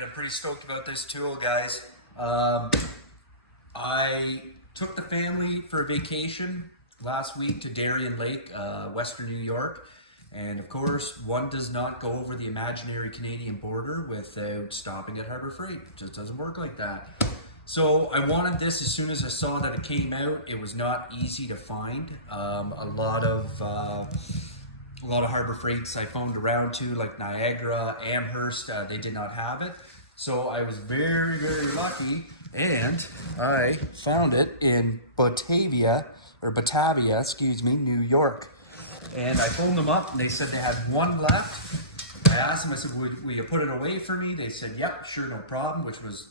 Alright, I'm pretty stoked about this tool, guys. I took the family for a vacation last week to Darien Lake, Western New York. And of course, one does not go over the imaginary Canadian border without stopping at Harbor Freight. It just doesn't work like that. So I wanted this as soon as I saw that it came out. It was not easy to find. A lot of Harbor Freights I phoned around to, like Niagara, Amherst, they did not have it. So I was very, very lucky, and I found it in Batavia, New York. And I phoned them up, and they said they had one left. I asked them, I said, will you put it away for me? They said, yep, sure, no problem, which was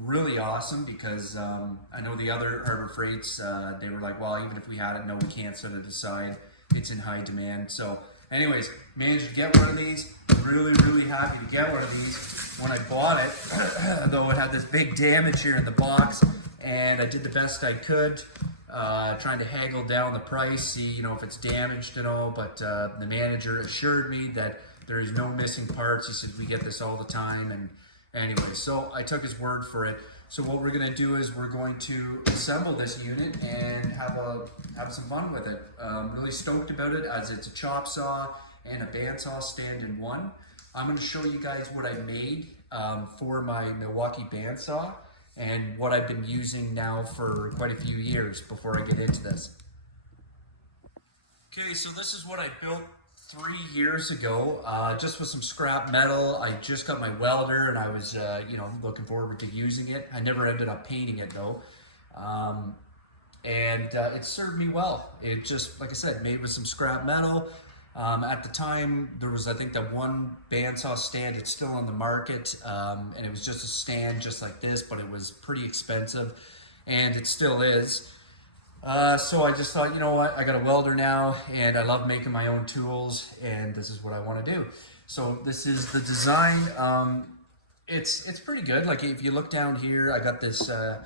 really awesome because I know the other Harbor Freights, they were like, well, even if we had it, no, we can't sort of decide. It's in high demand. So anyways, managed to get one of these. Really, really happy to get one of these. When I bought it, though it had this big damage here in the box, and I did the best I could, trying to haggle down the price, see, you know, if it's damaged and all, but the manager assured me that there is no missing parts. He said, we get this all the time. And anyway, so I took his word for it. So what we're going to do is we're going to assemble this unit and have some fun with it. Really stoked about it, as it's a chop saw and a bandsaw stand in one. I'm going to show you guys what I made for my Milwaukee bandsaw and what I've been using now for quite a few years before I get into this. Okay, so this is what I built 3 years ago, just with some scrap metal. I just got my welder, and I was, you know, looking forward to using it. I never ended up painting it though, and it served me well. It just, like I said, made with some scrap metal. At the time, there was, I think, that one bandsaw stand. It's still on the market, and it was just a stand just like this, but it was pretty expensive, and it still is. So I just thought, you know what, I got a welder now, and I love making my own tools, and this is what I want to do. So this is the design. It's pretty good. Like, if you look down here, I got this, I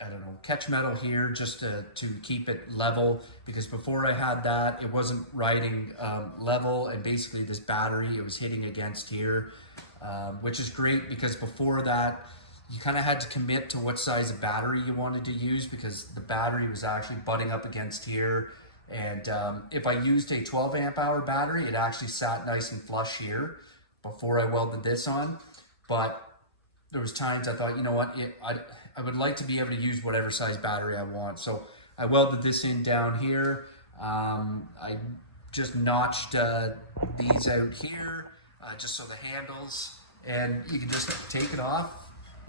don't know, catch metal here just to keep it level, because before I had that, it wasn't riding level, and basically this battery, it was hitting against here, which is great, because before that, you kind of had to commit to what size of battery you wanted to use, because the battery was actually butting up against here. And if I used a 12 amp hour battery, it actually sat nice and flush here before I welded this on. But there was times I thought, you know what, I would like to be able to use whatever size battery I want. So I welded this in down here. I just notched these out here, just so the handles, and you can just take it off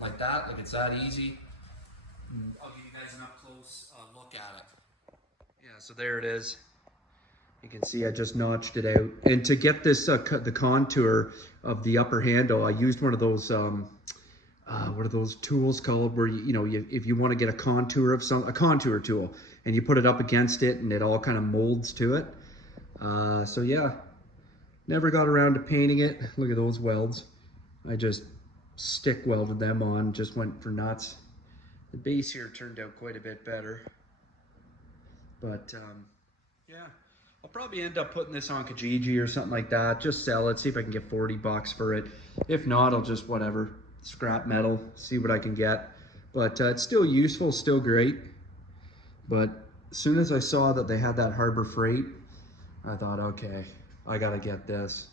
like that, like it's that easy. I'll give you guys an up close look at it. Yeah, so there it is. You can see I just notched it out. And to get this, the contour of the upper handle, I used one of those, what are those tools called, where if you want to get a contour of a contour tool, and you put it up against it, and it all kind of molds to it. So yeah, never got around to painting it. Look at those welds. I just stick welded them on, just went for nuts. The base here turned out quite a bit better, but yeah, I'll probably end up putting this on Kijiji or something like that, just sell it, see if I can get 40 bucks for it. If not, I'll just whatever, scrap metal, see what I can get. But it's still useful, still great. But as soon as I saw that they had that Harbor Freight, I thought, okay, I gotta get this.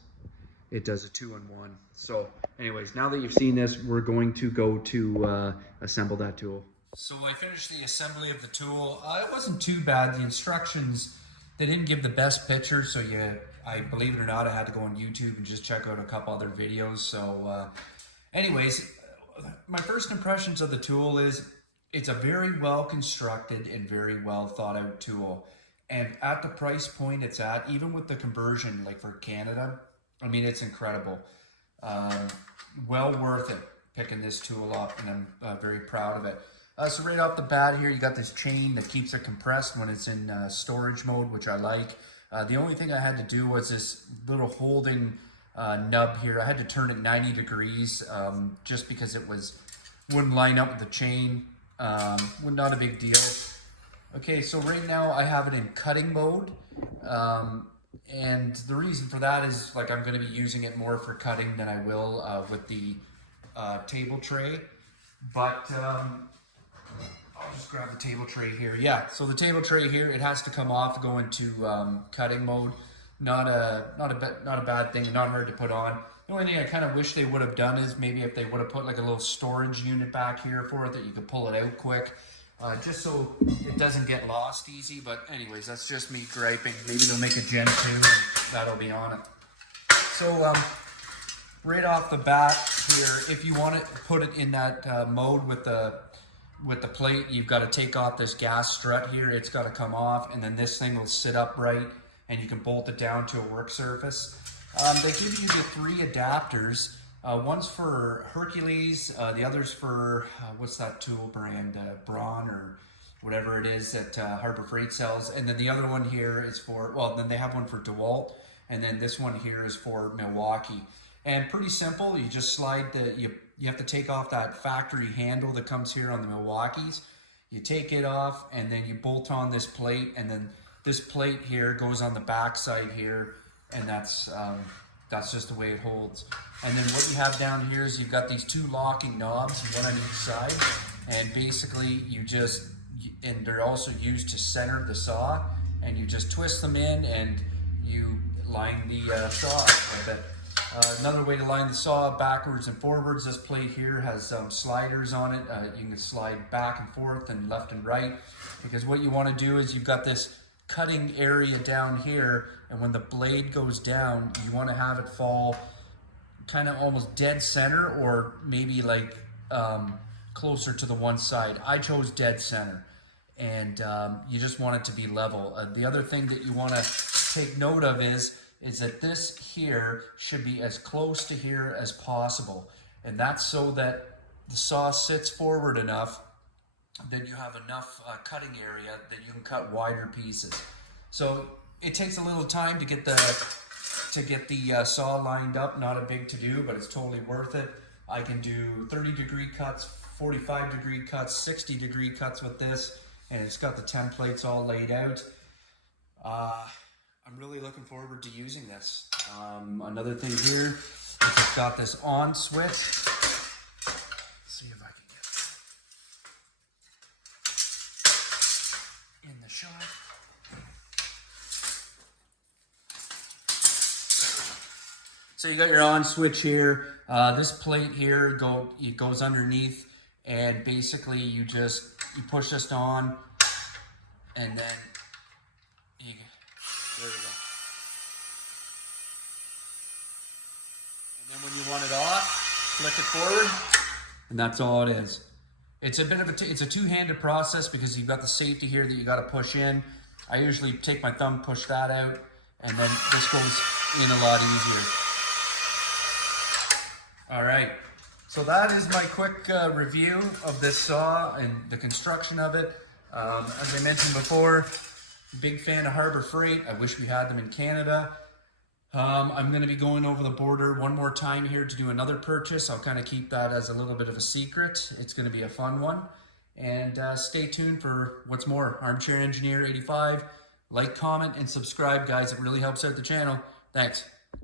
It does a 2-in-1. So anyways, now that you've seen this, we're going to go to assemble that tool. So I finished the assembly of the tool. It wasn't too bad. The instructions, they didn't give the best picture, so I believe it or not, I had to go on YouTube and just check out a couple other videos. So anyways, my first impressions of the tool is it's a very well constructed and very well thought out tool. And at the price point it's at, even with the conversion, like for Canada, I mean, it's incredible. Well worth it picking this tool up, and I'm very proud of it. So right off the bat here, you got this chain that keeps it compressed when it's in storage mode, which I like. The only thing I had to do was this little holding nub here. I had to turn it 90 degrees just because it wouldn't line up with the chain. Not a big deal. Okay, so right now I have it in cutting mode. And the reason for that is like I'm going to be using it more for cutting than I will with the table tray. But I'll just grab the table tray here. Yeah, so the table tray here, it has to come off, go into cutting mode. Not a bad thing, not hard to put on. The only thing I kind of wish they would have done is maybe if they would have put like a little storage unit back here for it that you could pull it out quick. Just so it doesn't get lost easy. But anyways, that's just me griping. Maybe they'll make a Gen 2 and that'll be on it. So right off the bat here, if you want to put it in that mode with the plate, you've got to take off this gas strut here. It's got to come off, and then this thing will sit upright and you can bolt it down to a work surface. They give you the 3 adapters. One's for Hercules, the other's for, what's that tool brand, Braun or whatever it is that Harbor Freight sells. And then the other one here is for, well, then they have one for DeWalt, and then this one here is for Milwaukee. And pretty simple, you just slide you have to take off that factory handle that comes here on the Milwaukees. You take it off, and then you bolt on this plate, and then this plate here goes on the back side here, and that's just the way it holds. And then what you have down here is you've got these 2 locking knobs, one on each side, and basically and they're also used to center the saw, and you just twist them in and you line the saw with it. Another way to line the saw backwards and forwards, this plate here has sliders on it. You can slide back and forth and left and right, because what you want to do is you've got this cutting area down here, and when the blade goes down, you want to have it fall kind of almost dead center, or maybe like closer to the one side. I chose dead center, and you just want it to be level. The other thing that you want to take note of is that this here should be as close to here as possible, and that's so that the saw sits forward enough that you have enough cutting area that you can cut wider pieces. So it takes a little time to get the saw lined up. Not a big to do, but it's totally worth it. I can do 30-degree cuts, 45-degree cuts, 60-degree cuts with this, and it's got the templates all laid out. I'm really looking forward to using this. Another thing here is it's got this on switch. Let's see if I can get in the shot. So you got your on switch here. This plate here it goes underneath, and basically you push this on, and then there you go. And then when you want it off, flick it forward, and that's all it is. It's a bit of it's a two-handed process, because you've got the safety here that you got to push in. I usually take my thumb, push that out, and then this goes in a lot easier. All right, so that is my quick review of this saw and the construction of it. As I mentioned before, big fan of Harbor Freight. I wish we had them in Canada. I'm going to be going over the border one more time here to do another purchase. I'll kind of keep that as a little bit of a secret. It's going to be a fun one. And stay tuned for what's more. Armchair Engineer 85. Like, comment, and subscribe, guys. It really helps out the channel. Thanks.